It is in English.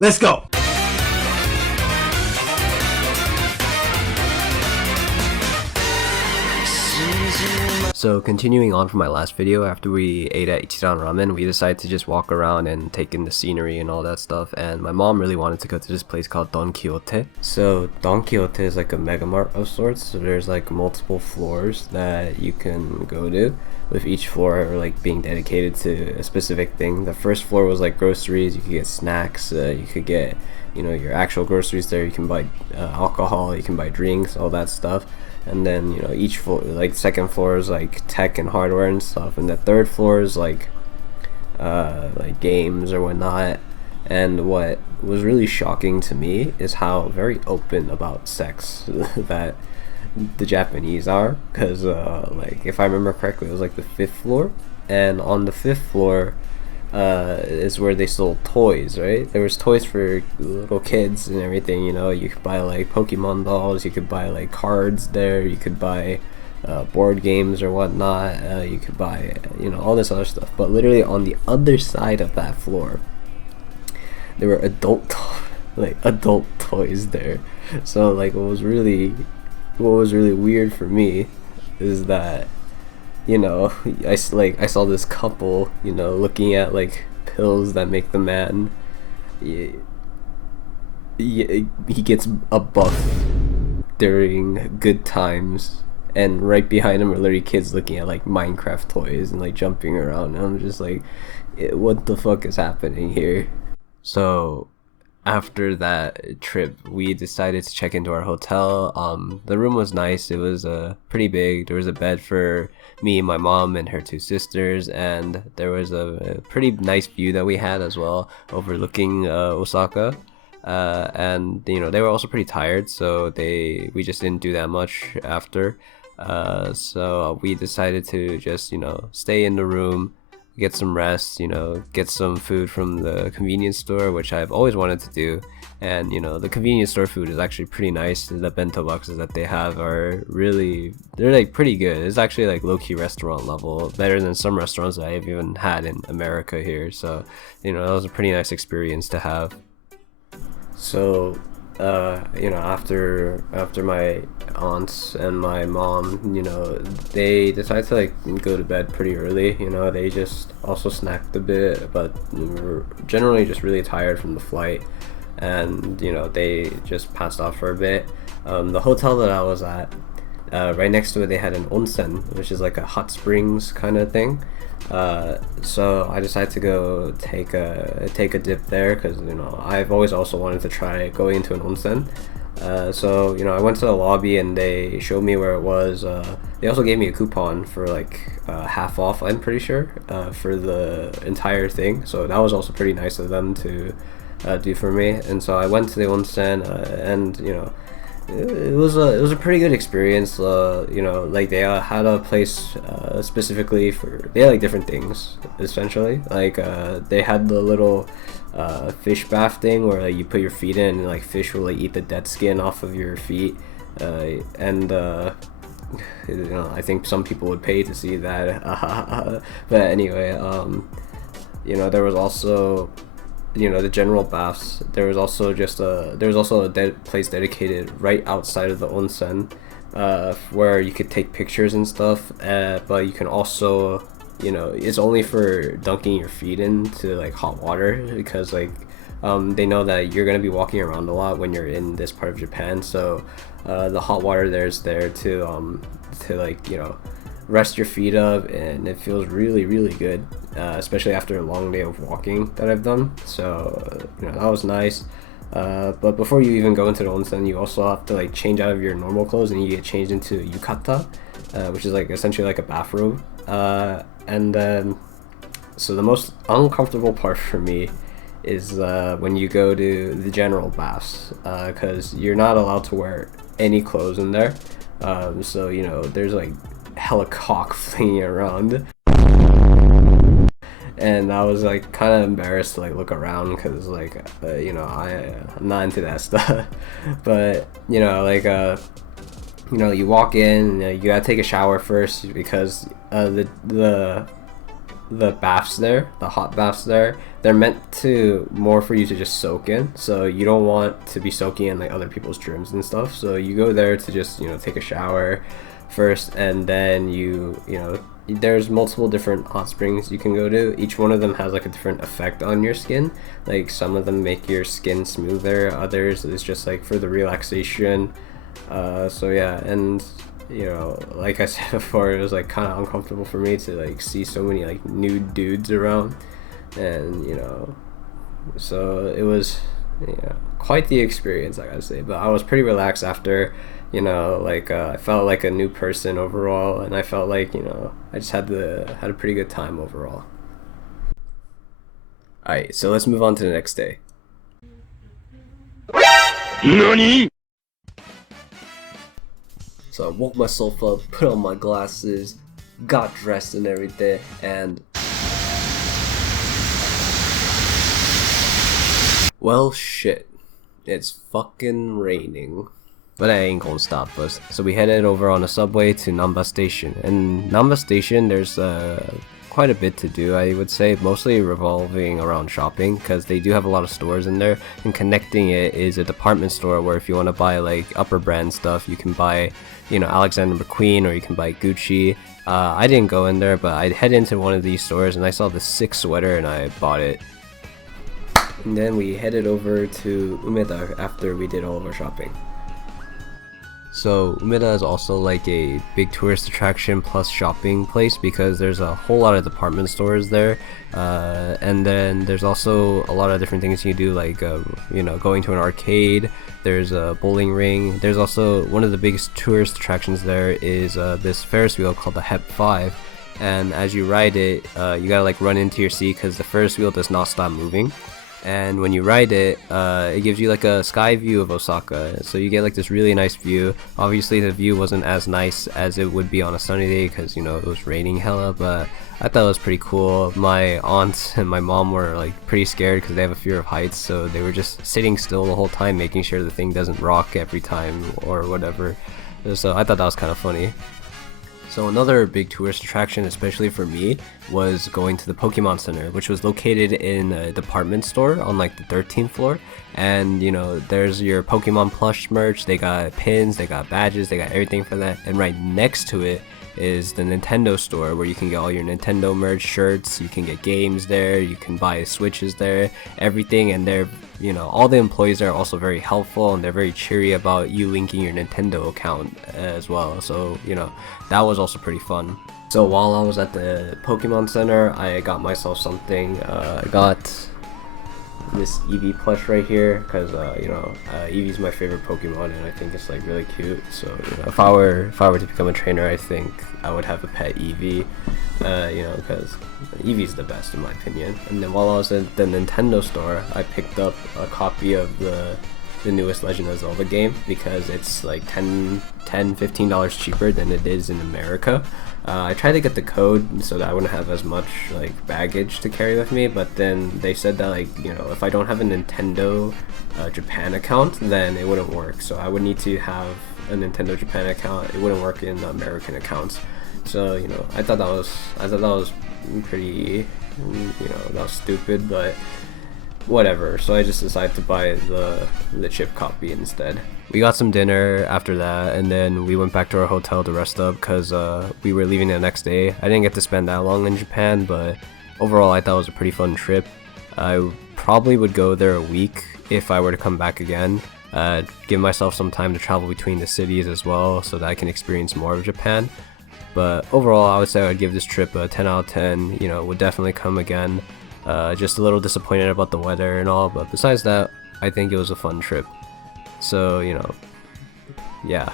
Let's go. So continuing on from my last video, after we ate at Ichiran Ramen, we decided to just walk around and take in the scenery and all that stuff, and my mom really wanted to go to this place called Don Quixote. So Don Quixote is like a mega mart of sorts, so there's like multiple floors that you can go to, with each floor like being dedicated to a specific thing. The first floor was like groceries, you could get snacks, you could get, you know, your actual groceries there, you can buy alcohol, you can buy drinks, all that stuff. And then, you know, each floor, like second floor is like tech and hardware and stuff, and the third floor is like games or whatnot. And what was really shocking to me is how very open about sex that the Japanese are, because like if I remember correctly, it was like the fifth floor, and on the fifth floor is where they sold toys, right? There was toys for little kids and everything, you know. You could buy like Pokemon dolls, you could buy like cards there, you could buy board games or whatnot, you could buy, you know, all this other stuff. But literally on the other side of that floor, there were adult toys there. So like what was really weird for me is that, you know, I saw this couple, you know, looking at like pills that make the man, he gets a buff during good times, and right behind him are literally kids looking at like Minecraft toys and like jumping around, and I'm just like, what the fuck is happening here? So after that trip, we decided to check into our hotel. The room was nice. It was pretty big. There was a bed for me, my mom, and her two sisters, and there was a pretty nice view that we had as well, overlooking Osaka. And you know, they were also pretty tired, so we just didn't do that much after. So we decided to just, you know, stay in the room, get some rest, you know, get some food from the convenience store, which I've always wanted to do. And you know, the convenience store food is actually pretty nice. The bento boxes that they have are really, they're like pretty good. It's actually like low-key restaurant level, better than some restaurants that I've even had in America here. So you know, that was a pretty nice experience to have. So you know, after my aunts and my mom, you know, they decided to like go to bed pretty early. You know, they just also snacked a bit, but were generally just really tired from the flight, and you know, they just passed off for a bit. The hotel that I was at, right next to it, they had an onsen, which is like a hot springs kind of thing. So I decided to go take a dip there, because you know, I've always also wanted to try going into an onsen. So you know, I went to the lobby and they showed me where it was. They also gave me a coupon for like half off, I'm pretty sure, for the entire thing. So that was also pretty nice of them to do for me. And so I went to the onsen, and you know, it was a pretty good experience. You know, like they had a place specifically for, they had like different things essentially. Like they had the little fish bath thing where like you put your feet in and like fish will like eat the dead skin off of your feet, and you know, I think some people would pay to see that. But anyway, you know, there was also, you know, the general baths. There was also a place dedicated right outside of the onsen, where you could take pictures and stuff, but you can also, you know, it's only for dunking your feet into like hot water, because like they know that you're gonna be walking around a lot when you're in this part of Japan. So the hot water there's there to like, you know, rest your feet up, and it feels really good, especially after a long day of walking that I've done. So you know, that was nice. But before you even go into the onsen, you also have to like change out of your normal clothes, and you get changed into yukata, which is like essentially like a bathrobe. And then, so the most uncomfortable part for me is when you go to the general baths, because you're not allowed to wear any clothes in there. So you know, there's like hella cock flinging around, and I was like kind of embarrassed to like look around, because like you know, I'm not into that stuff. But you know, like you know, you walk in, you gotta take a shower first, because the the baths there, the hot baths there, they're meant to more for you to just soak in. So you don't want to be soaking in like other people's germs and stuff. So you go there to just, you know, take a shower first, and then you know, there's multiple different hot springs you can go to. Each one of them has like a different effect on your skin. Like some of them make your skin smoother, others is just like for the relaxation. So yeah, and you know, like I said before, it was like kind of uncomfortable for me to like see so many like nude dudes around, and you know, so it was, you know, quite the experience, I gotta say. But I was pretty relaxed after, you know, like I felt like a new person overall, and I felt like, you know, I just had a pretty good time overall. All right, so let's move on to the next day. NANI?! So I woke myself up, put on my glasses, got dressed and everything, and well, shit, it's fucking raining. But that ain't gonna stop us. So we headed over on a subway to Namba Station. And Namba Station, there's quite a bit to do, I would say, mostly revolving around shopping, because they do have a lot of stores in there, and connecting it is a department store where if you want to buy like upper brand stuff, you can buy, you know, Alexander McQueen, or you can buy Gucci. I didn't go in there, but I head into one of these stores and I saw this sick sweater and I bought it. And then we headed over to Umeda after we did all of our shopping. So Umeda is also like a big tourist attraction plus shopping place, because there's a whole lot of department stores there, and then there's also a lot of different things you can do, like you know, going to an arcade. There's a bowling ring. There's also one of the biggest tourist attractions there is this Ferris wheel called the Hep 5, and as you ride it, you gotta like run into your seat because the Ferris wheel does not stop moving. And when you ride it, it gives you like a sky view of Osaka, so you get like this really nice view. Obviously the view wasn't as nice as it would be on a sunny day because, you know, it was raining hella, but I thought it was pretty cool. My aunts and my mom were like pretty scared because they have a fear of heights, so they were just sitting still the whole time, making sure the thing doesn't rock every time or whatever. So I thought that was kind of funny. So another big tourist attraction, especially for me, was going to the Pokemon Center, which was located in a department store on like the 13th floor. And you know, there's your Pokemon plush merch, they got pins, they got badges, they got everything for that. And right next to it is the Nintendo store, where you can get all your Nintendo merch, shirts, you can get games there, you can buy Switches there, everything. And they're, you know, all the employees are also very helpful, and they're very cheery about you linking your Nintendo account as well. So, you know, that was also pretty fun. So while I was at the Pokemon Center, I got myself something. I got this Eevee plush right here because you know, Eevee's my favorite Pokemon, and I think it's like really cute. So you know, if I were to become a trainer, I think I would have a pet Eevee. You know, because Eevee's the best in my opinion. And then while I was at the Nintendo store, I picked up a copy of the newest Legend of Zelda game because it's like $15 cheaper than it is in America. I tried to get the code so that I wouldn't have as much like baggage to carry with me, but then they said that, like, you know, if I don't have a Nintendo Japan account, then it wouldn't work. So I would need to have a Nintendo Japan account. It wouldn't work in American accounts. So you know, I thought that was pretty, you know, that was stupid, but whatever. So I just decided to buy the chip copy instead. We got some dinner after that, and then we went back to our hotel to rest up because we were leaving the next day. I didn't get to spend that long in Japan, but overall I thought it was a pretty fun trip. I probably would go there a week if I were to come back again. Give myself some time to travel between the cities as well so that I can experience more of Japan. But overall, I would say I would give this trip a 10 out of 10. You know, would definitely come again. Just a little disappointed about the weather and all, but besides that, I think it was a fun trip. So, you know, yeah.